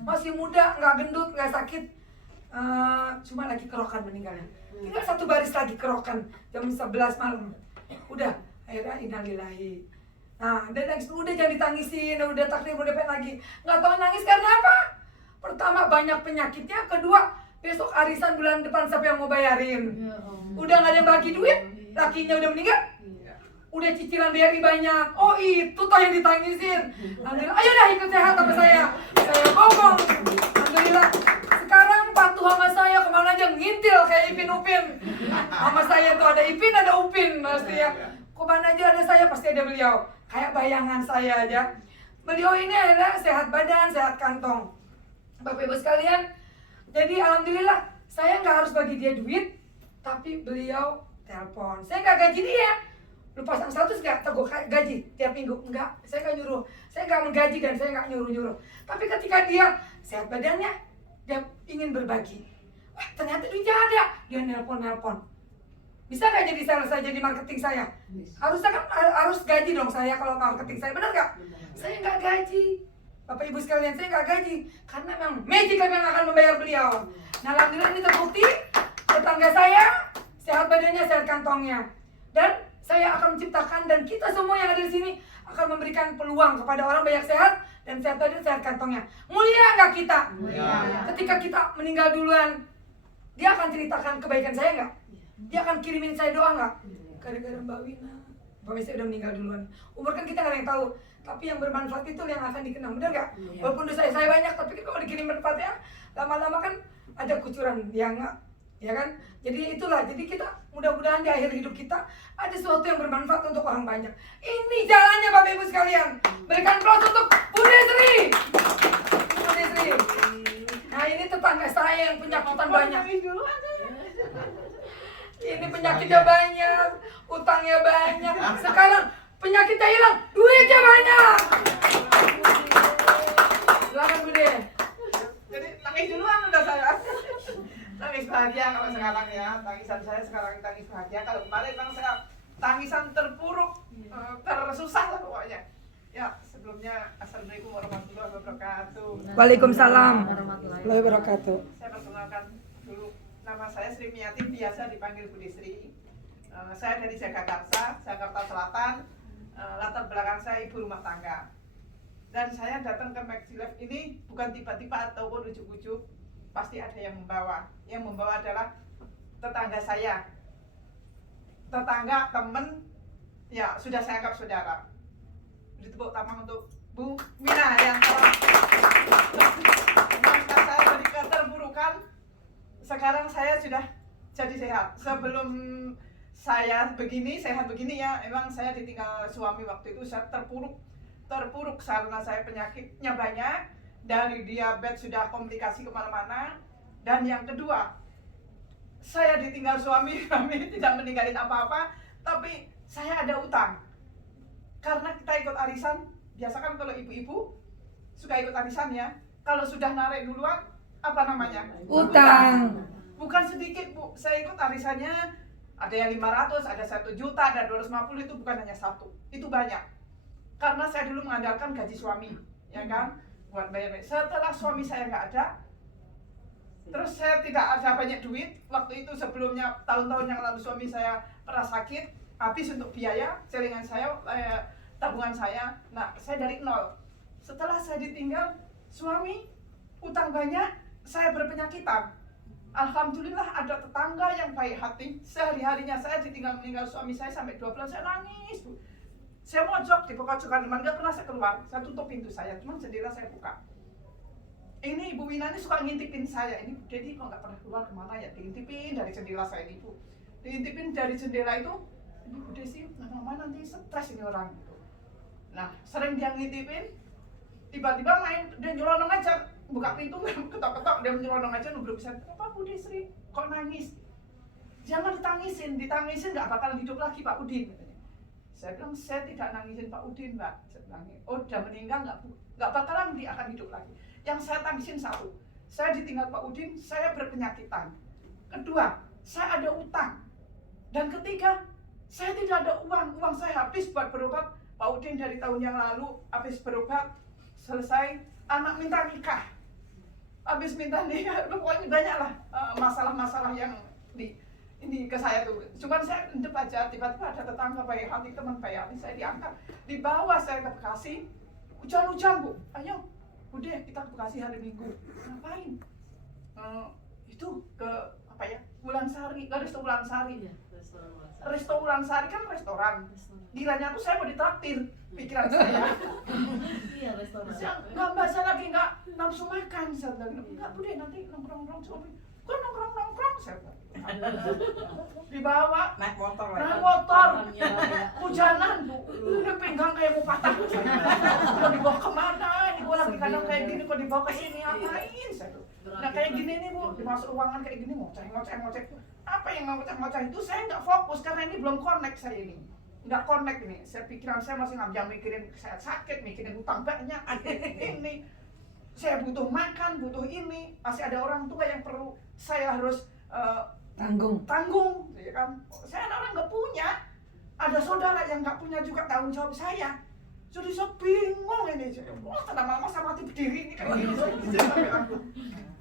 Masih muda, nggak gendut, nggak sakit. Cuma lagi kerokan meninggalnya. Tinggal satu baris lagi kerokan jam 11 malam. Udah, akhirnya innalillahi. Nah, dan nangis, udah jangan ditangisin, udah takdir, udah pengen lagi. Nggak tahu nangis karena apa? Pertama banyak penyakitnya, kedua besok arisan bulan depan siapa yang mau bayarin? Udah nggak ada yang bagi duit, lakinya udah meninggal. Udah cicilan BRI banyak. Oh itu toh yang ditangisin. Alhamdulillah, ayo dah ikut sehat sama saya. Saya ngomong. Alhamdulillah. Sekarang patuh sama saya kemana aja ngintil kayak Ipin Upin. Sama saya tuh ada Ipin ada Upin pasti ya. Kemana aja ada saya pasti ada beliau. Kayak bayangan saya aja. Beliau ini adalah sehat badan, sehat kantong. Bapak Ibu sekalian. Jadi alhamdulillah saya nggak harus bagi dia duit, tapi beliau telepon. Saya nggak gaji dia. Lu pasang status gak? Teguh gaji tiap minggu? Enggak, saya gak nyuruh. Saya gak menggaji dan saya gak nyuruh-nyuruh. Tapi ketika dia sehat badannya, dia ingin berbagi. Wah ternyata duitnya ada. Dia nelpon. Bisa gak jadi sales saya, jadi marketing saya? Harusnya kan harus gaji dong saya kalau marketing saya. Benar gak? Saya gak gaji. Bapak Ibu sekalian, saya gak gaji. Karena memang magic yang akan membayar beliau. Nah alhamdulillah ini terbukti. Tetangga saya, sehat badannya, sehat kantongnya. Dan saya akan menciptakan dan kita semua yang ada di sini akan memberikan peluang kepada orang banyak sehat dan sehat badan, sehat kantongnya. Mulia nggak kita? Mulia. Ketika kita meninggal duluan, dia akan ceritakan kebaikan saya nggak? Dia akan kirimin saya doa nggak? Gara-gara Mbak Wina, Mbak saya udah meninggal duluan. Umur kan kita nggak ada yang tahu, tapi yang bermanfaat itu yang akan dikenang, benar nggak? Walaupun dosa saya banyak, tapi kalau dikirim bermanfaatnya, lama-lama kan ada kucuran, ya nggak? Ya kan? Jadi itulah, jadi kita mudah-mudahan di akhir hidup kita ada sesuatu yang bermanfaat untuk orang banyak. Ini jalannya Bapak Ibu sekalian. Berikan aplaus untuk Bude Sri. Bude Sri. Nah ini tetangga saya yang penyakitan banyak. Ini penyakitnya banyak, utangnya banyak. Sekarang penyakitnya hilang, duitnya banyak. Silakan Bude. Jadi nangis duluan udah saya. Tangis bahagia kalau sekarang ya, tangisan saya sekarang tangis bahagia. Kalau kemarin bang saya tangisan terpuruk, tersusah lah pokoknya. Ya sebelumnya assalamualaikum warahmatullahi wabarakatuh. Waalaikumsalam warahmatullahi wabarakatuh. Saya perkenalkan dulu, nama saya Sri Miati, biasa dipanggil Budi Sri. Saya dari Jagakarsa, Jakarta Selatan. Latar belakang saya ibu rumah tangga. Dan saya datang ke Maxilab ini bukan tiba-tiba ataupun ujuk-ujuk. Pasti ada yang membawa. Yang membawa adalah tetangga saya. Tetangga, temen, ya sudah saya anggap saudara. Ditepuk tangan untuk Bu Mina yang telah mengangkat saya dari keterburukan. Sekarang saya sudah jadi sehat. Sebelum saya begini, sehat begini ya, emang saya ditinggal suami waktu itu saya terpuruk karena saya penyakitnya banyak. Dari diabetes sudah komplikasi kemana-mana. Dan yang kedua, saya ditinggal suami tidak meninggalin apa-apa, tapi saya ada utang. Karena kita ikut arisan, biasa kan kalau ibu-ibu suka ikut arisan ya, kalau sudah narik duluan, apa namanya? Utang. Bukan sedikit Bu, saya ikut arisannya ada yang 500, ada 1 juta, ada 250, itu bukan hanya satu, itu banyak. Karena saya dulu mengandalkan gaji suami, ya kan? Buat bayar. Setelah suami saya nggak ada, terus saya tidak ada banyak duit. Waktu itu sebelumnya tahun-tahun yang lalu suami saya pernah sakit, habis untuk biaya celengan saya, tabungan saya. Nah saya dari nol. Setelah saya ditinggal suami, utang banyak, saya berpenyakitan. Alhamdulillah ada tetangga yang baik hati. Sehari-harinya saya ditinggal meninggal suami saya sampai 2 bulan saya nangis Bu. Saya mojok di pojokan teman, nggak pernah saya keluar. Saya tutup pintu saya, cuma jendela saya buka. Ini Ibu Wina ini suka ngintipin saya. Ini Dedi kok nggak pernah keluar kemana ya? Diintipin dari jendela saya ini Bu. Diintipin dari jendela itu, ini Bu Desi lama-lama nanti stres ini orang. Nah sering dia ngintipin, tiba-tiba main, dia nyelonong aja. Buka pintu, ketok-ketok, dia nyelonong aja nubruk saya. Apa Bu Desi? Kok nangis? Jangan ditangisin nggak bakal hidup lagi Pak Udin. Saya bilang, saya tidak nangisin Pak Udin, Mbak. Saya bilang, oh udah meninggal nggak bakalan dia akan hidup lagi. Yang saya tangisin satu, saya ditinggal Pak Udin, saya berpenyakitan. Kedua, saya ada utang. Dan ketiga, saya tidak ada uang saya habis buat berobat. Pak Udin dari tahun yang lalu habis berobat, selesai, anak minta nikah. habis minta dia, pokoknya banyak lah masalah-masalah yang ini ke saya tuh. Cuman saya endep aja, tiba-tiba ada tetangga baik hati, teman baik hati, saya diangkat, dibawa saya ke Bekasi, hujan-hujan Bu, ayo udah kita ke Bekasi hari Minggu. Ngapain? Itu ke apa ya, Wulansari, ke Resto Wulansari. Resto Wulansari kan restoran, kiranya tuh saya mau ditraktir, pikiran saya. Iya, restoran. Nggak, Mbak, saya lagi nggak nafsu makan. Saya bilang, enggak Bu deh, nanti nongkrong-nongkrong suami. Kok nongkrong-nongkrong? Saya bilang, dibawa naik motor naik lagi. motor, hujanan Bu, ini pinggang kayak mau patah. Mau dibawa kemana? Ini gua lagi kadang kayak gini, kok dibawa ke sini apain? Saya bilang, nah kayak gini nih Bu, dimasuk ruangan kayak gini, ngoceh. Apa yang ngoceh itu saya nggak fokus karena ini belum connect saya ini. Nggak connect ini, pikiran saya masih ngambil mikirin saya sakit, mikirin utang banyak, ini saya butuh makan, butuh ini, masih ada orang tua yang perlu saya harus tanggung, ya kan? Saya orang nggak punya, ada saudara yang nggak punya juga tanggung jawab saya. Jadi saya bingung ini, lama-lama saya mati berdiri ini kayak gini,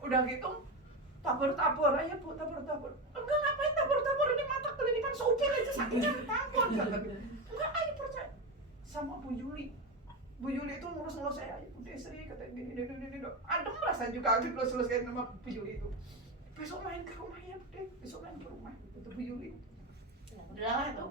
udah gitu tabur-tabur aja Bu, tabur-tabur. Enggak, ngapain tabur-tabur, ini mata kelilipan supir aja sakitnya tabur. Enggak, ayo percaya sama Bu Yuli. Bu Yuli itu ngurus-ngurus saya, Bu Desri kata ini, adem rasanya juga ngurus-ngurus kayak sama Bu Yuli itu. Besok main ke rumah ya Bu Deh, besok main ke rumah itu Bu Yuli. Udahlah itu.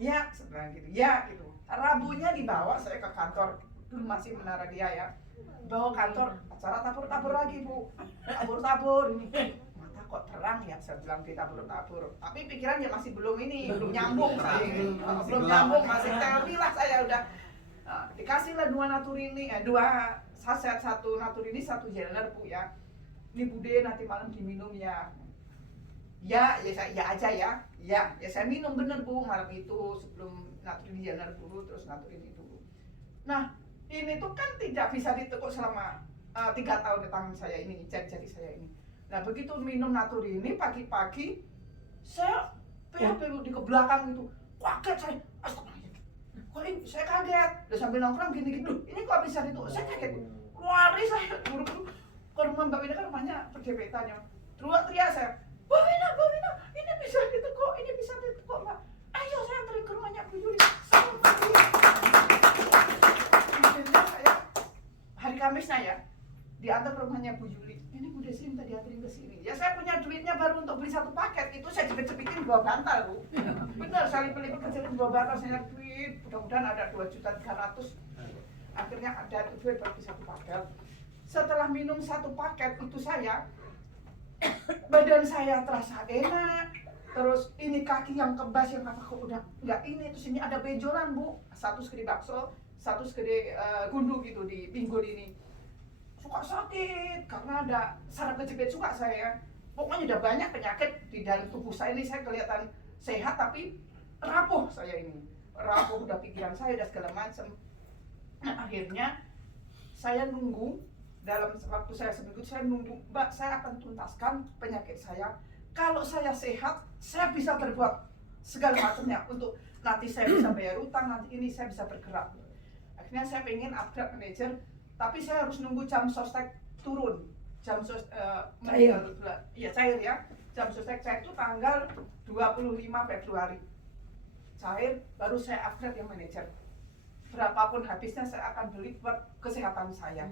Ya, sebenarnya gitu, ya gitu. Rabunya dibawa saya ke kantor, dulu masih Menara Dia ya. Bawa kantor, acara tabur-tabur lagi Bu, tabur-tabur ini, mata kok terang ya, saya bilang kita tabur-tabur, tapi pikiran ya masih belum ini, belum nyambung saya ini, belum nyambung, masih teori lah saya udah. Dikasihlah 2 naturini, 2 saset, 1 naturini, 1 gelner Bu ya, ini Bude nanti malam diminum ya. Ya saya ya aja ya saya minum bener Bu malam itu, sebelum naturini gelner dulu, terus naturini dulu. Nah ini tuh kan tidak bisa ditekuk selama 3 tahun di tangan saya ini, jari-jari saya ini. Nah begitu minum naturini pagi-pagi, saya PHP di ke belakang itu, kaget saya, astagfirullah. Kok ini saya kaget, udah sambil nongkrong gini-gini, ini kok bisa ditekuk, saya kaget. Lari saya buru-buru ke rumah Mbak Wina, kan rumahnya perdepetannya. Teriak saya, Mbak Wina, ini bisa ditekuk Mbak. Ayo saya anterin ke rumahnya Bu Yuli. Hari Kamisnya ya, diantar ke rumahnya Bu Yuli. Ini Bu Desi minta diantarin ke sini. Ya saya punya duitnya baru untuk beli 1 paket, itu saya cepet-cepetin bawa bantal Bu. Benar, saya beli kecilin bawa bantal, saya duit. Mudah-mudahan ada 2.300.000. Akhirnya ada duit baru beli 1 paket. Setelah minum 1 paket itu saya, badan saya terasa enak. Terus ini kaki yang kebas yang apa kok udah nggak ini, terus ini ada benjolan Bu, 1 segede bakso, 1 segede gundu gitu di pinggul ini. Suka sakit karena ada saraf kejepit suka saya. Pokoknya udah banyak penyakit di dalam tubuh saya ini, saya kelihatan sehat tapi rapuh saya ini. Rapuh udah pikiran saya udah segala macam. Nah, akhirnya saya nunggu, dalam waktu saya seminggu saya nunggu, Mbak saya akan tuntaskan penyakit saya. Kalau saya sehat, saya bisa berbuat segala macamnya untuk nanti saya bisa bayar utang, nanti ini saya bisa bergerak. Akhirnya saya pengen upgrade manajer, tapi saya harus nunggu jam sostek turun, jam cair ya. Jam sostek cair itu tanggal 25 Februari. Cair, baru saya upgrade yang manajer. Berapapun habisnya saya akan beli buat kesehatan saya.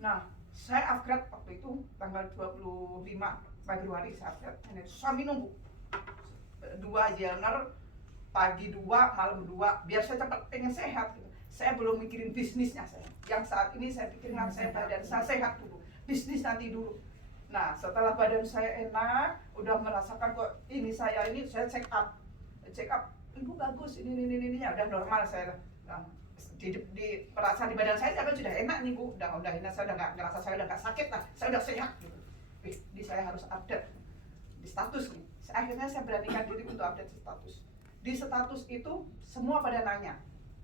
Nah, saya upgrade waktu itu tanggal 25 Februari saya upgrade manajer. Sambil nunggu 2 gelner, pagi 2, malam 2, biar saya cepat pengen sehat gitu. Saya belum mikirin bisnisnya saya. Yang saat ini saya pikirkan saya badan saya sehat dulu, bisnis nanti dulu. Nah, setelah badan saya enak, udah merasakan kok ini saya check up, ibu bagus, ini udah normal saya. Nah, di perasaan di badan saya sudah enak nih Bu, udah enak, saya udah nggak ngerasa saya udah nggak sakit lah, saya udah sehat gitu. Ini saya harus update di status nih. Akhirnya saya beranikan diri untuk update status. Di status itu semua pada nanya.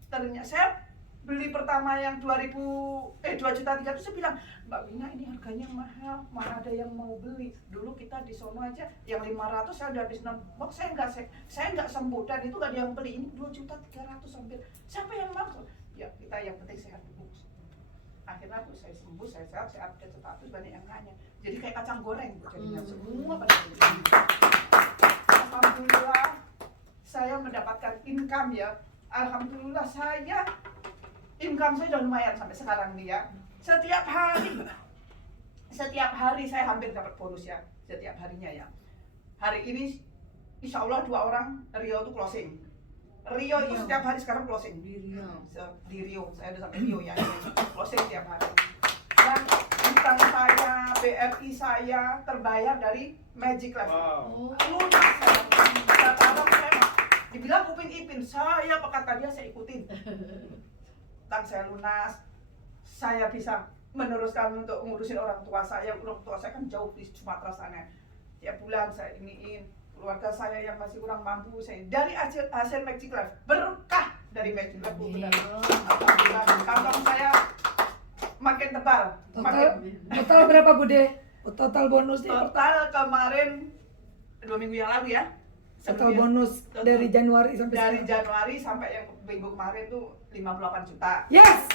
Ternyata saya beli pertama yang 2.300.000 saya bilang, Mbak Wina ini harganya mahal, mana ada yang mau beli. Dulu kita di sono aja yang 500 saya udah habis 6. Saya nggak sembuh dan itu nggak ada yang beli. Ini 2.300.000 hampir. Siapa yang mau? Ya kita yang penting sehat dulu. Akhirnya Bu saya sembuh, saya sehat, saya update status, banyak yang nanya. Jadi kayak kacang goreng Bu, jadinya semua pada begini. Alhamdulillah saya mendapatkan income ya. Alhamdulillah income saya udah lumayan sampai sekarang nih ya. Setiap hari saya hampir dapat bonus ya, setiap harinya ya. Hari ini insya Allah 2 orang Rio itu closing. Rio itu setiap hari sekarang closing di Rio, saya udah sampai Rio ya, closing setiap hari. Dan utang saya, BRI saya terbayar dari Magic Life. Lunas saya taruh, saya dibilang Upin Ipin, saya apa kata dia saya ikutin. Utang saya lunas, saya bisa meneruskan untuk ngurusin orang tua saya kan jauh di Sumatera sana. Tiap bulan saya iniin keluarga saya yang masih kurang mampu, saya dari hasil Magic Life, berkah dari Magic Life Bu, benar. Alhamdulillah, kantong saya makin tebal. Total berapa Bude? Total bonusnya? Total kemarin 2 minggu yang lalu ya. Total bonus dari Januari sampai dari sekarang. Januari sampai yang minggu kemarin tuh 58 juta. Yes.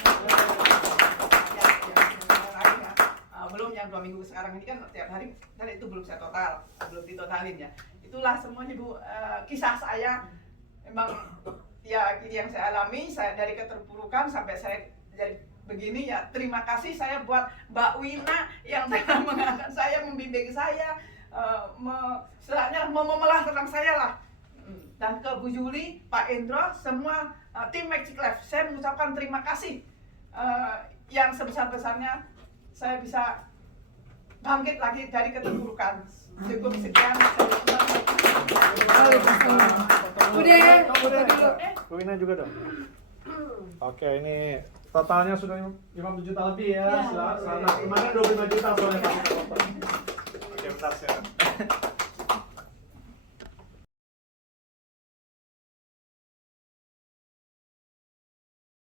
Belum yang 2 minggu sekarang ini kan tiap hari kan itu belum saya total, belum ditotalin ya. Itulah semuanya Bu, kisah saya memang ya ini yang saya alami, saya dari keterpurukan sampai saya jadi begini ya. Terima kasih saya buat Mbak Wina yang telah mengangkat saya, membimbing saya, istilahnya memelah tentang saya lah. Dan ke Bu Juli, Pak Indro, semua tim Magic Life, saya mengucapkan terima kasih yang sebesar-besarnya saya bisa bangkit lagi dari keterpurukan. Cukup sekian. Bude, Bu Wina juga dong. Oke, ini totalnya sudah 50 juta lebih ya. Selamat. Kemarin 25 juta soalnya Pak.